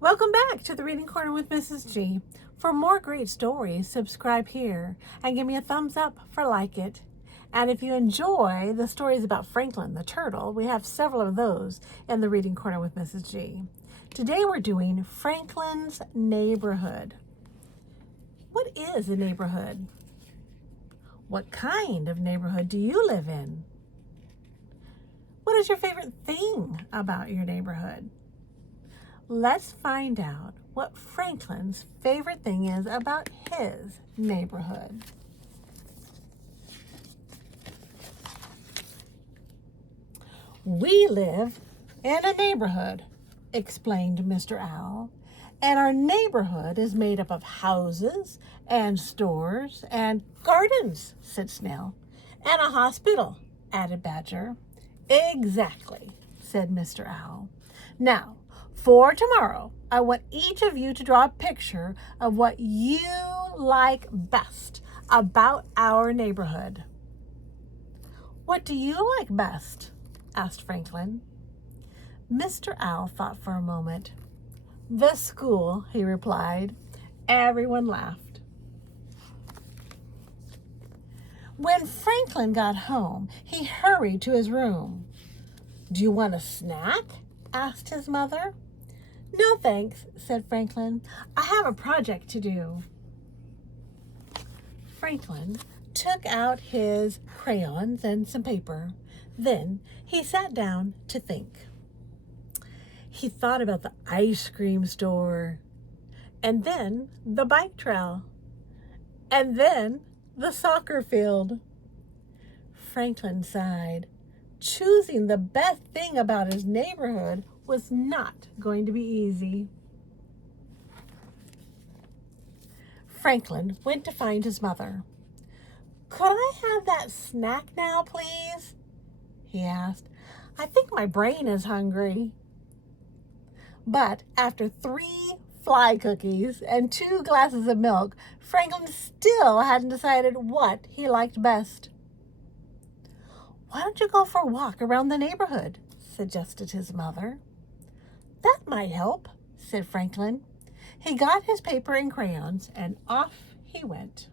Welcome back to the Reading Corner with Mrs. G. For more great stories, subscribe here and give me a thumbs up for like it. And if you enjoy the stories about Franklin the turtle, we have several of those in the Reading Corner with Mrs. G. Today we're doing Franklin's Neighborhood. What is a neighborhood? What kind of neighborhood do you live in? What is your favorite thing about your neighborhood? Let's find out what Franklin's favorite thing is about his neighborhood. We live in a neighborhood, explained Mr. Owl, and our neighborhood is made up of houses and stores and gardens, said Snail, and a hospital, added Badger. Exactly, said Mr. Owl. Now, for tomorrow, I want each of you to draw a picture of what you like best about our neighborhood. What do you like best? Asked Franklin. Mr. Owl thought for a moment. The school, he replied. Everyone laughed. When Franklin got home, he hurried to his room. Do you want a snack? Asked his mother. No, thanks, said Franklin. I have a project to do. Franklin took out his crayons and some paper. Then he sat down to think. He thought about the ice cream store, and then the bike trail, and then the soccer field. Franklin sighed. Choosing the best thing about his neighborhood was not going to be easy. Franklin went to find his mother. Could I have that snack now, please? He asked. I think my brain is hungry. But after 3 fly cookies and 2 glasses of milk, Franklin still hadn't decided what he liked best. Why don't you go for a walk around the neighborhood? Suggested his mother. That might help, said Franklin. He got his paper and crayons, and off he went.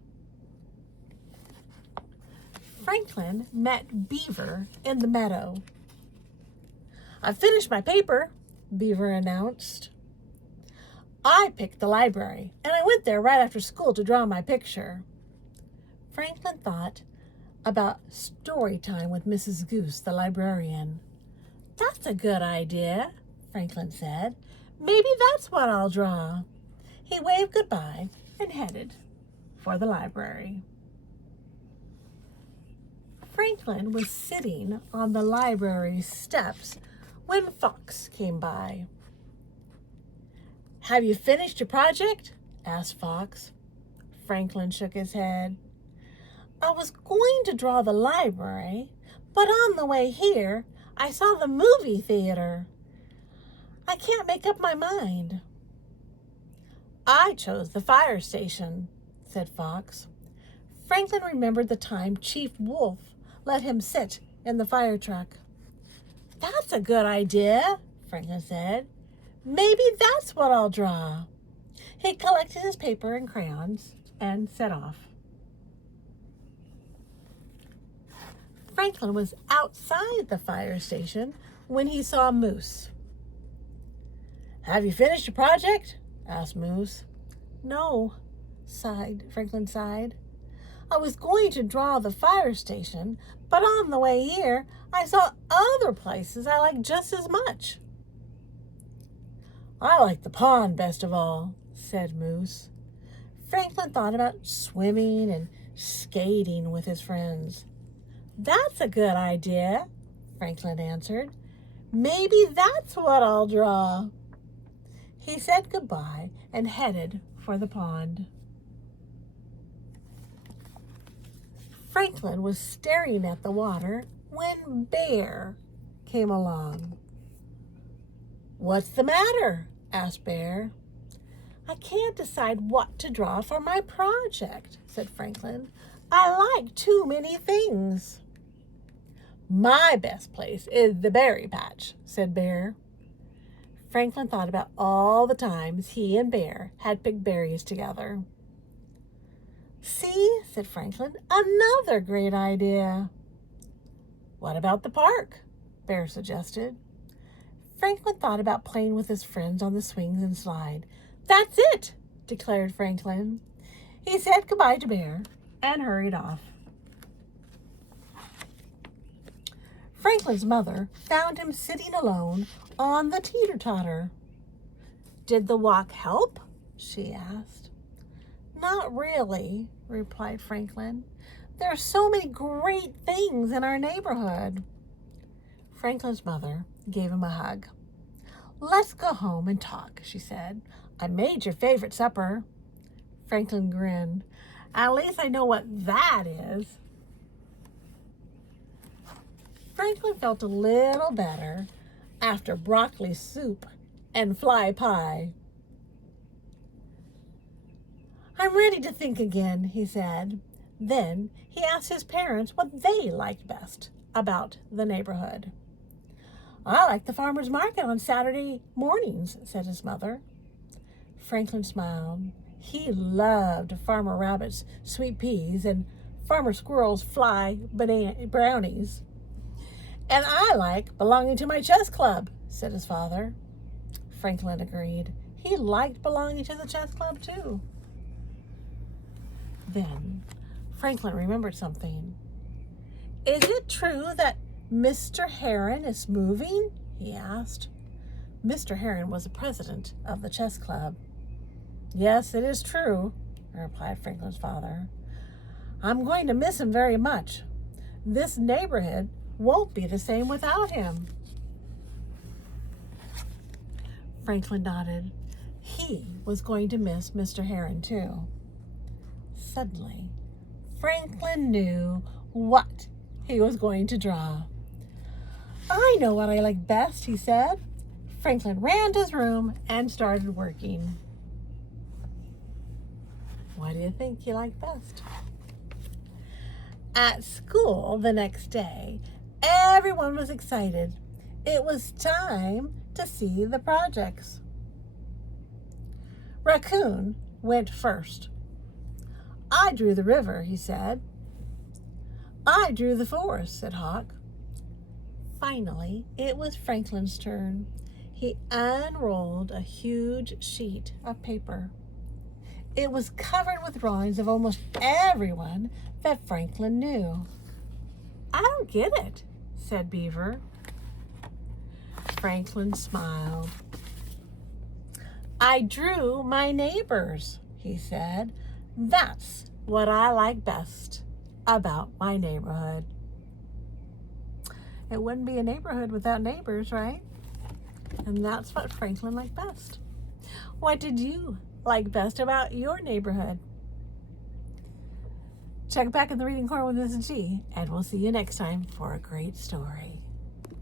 Franklin met Beaver in the meadow. I've finished my paper, Beaver announced. I picked the library, and I went there right after school to draw my picture. Franklin thought about story time with Mrs. Goose, the librarian. That's a good idea, Franklin said. Maybe that's what I'll draw. He waved goodbye and headed for the library. Franklin was sitting on the library steps when Fox came by. Have you finished your project? Asked Fox. Franklin shook his head. I was going to draw the library, but on the way here, I saw the movie theater. I can't make up my mind. I chose the fire station, said Fox. Franklin remembered the time Chief Wolf let him sit in the fire truck. That's a good idea, Franklin said. Maybe that's what I'll draw. He collected his paper and crayons and set off. Franklin was outside the fire station when he saw Moose. Have you finished your project? Asked Moose. No, Franklin sighed. I was going to draw the fire station, but on the way here, I saw other places I liked just as much. I like the pond best of all, said Moose. Franklin thought about swimming and skating with his friends. That's a good idea, Franklin answered. Maybe that's what I'll draw. He said goodbye and headed for the pond. Franklin was staring at the water when Bear came along. What's the matter? Asked Bear. I can't decide what to draw for my project, said Franklin. I like too many things. My best place is the berry patch, said Bear. Franklin thought about all the times he and Bear had picked berries together. "See," said Franklin, "another great idea." "What about the park?" Bear suggested. Franklin thought about playing with his friends on the swings and slide. "That's it," declared Franklin. He said goodbye to Bear and hurried off. Franklin's mother found him sitting alone on the teeter-totter. "Did the walk help?" she asked. "Not really," replied Franklin. "There are so many great things in our neighborhood." Franklin's mother gave him a hug. "Let's go home and talk," she said. "I made your favorite supper." Franklin grinned. "At least I know what that is." Franklin felt a little better after broccoli soup and fly pie. "I'm ready to think again," he said. Then he asked his parents what they liked best about the neighborhood. "I like the farmer's market on Saturday mornings," said his mother. Franklin smiled. He loved Farmer Rabbit's sweet peas and Farmer Squirrel's fly brownies. "And I like belonging to my chess club," said his father. Franklin agreed. He liked belonging to the chess club too. Then Franklin remembered something. "Is it true that Mr. Heron is moving?" he asked. Mr. Heron was the president of the chess club. "Yes, it is true," replied Franklin's father. "I'm going to miss him very much. This neighborhood won't be the same without him." Franklin nodded. He was going to miss Mr. Heron too. Suddenly, Franklin knew what he was going to draw. "I know what I like best," he said. Franklin ran to his room and started working. What do you think he liked best? At school the next day, everyone was excited. It was time to see the projects. Raccoon went first. "I drew the river," he said. "I drew the forest," said Hawk. Finally, it was Franklin's turn. He unrolled a huge sheet of paper. It was covered with drawings of almost everyone that Franklin knew. "I don't get it," said Beaver. Franklin smiled. "I drew my neighbors," he said. "That's what I like best about my neighborhood." It wouldn't be a neighborhood without neighbors, right? And that's what Franklin liked best. What did you like best about your neighborhood? Check back in the Reading Corner with Mrs. G, and we'll see you next time for a great story.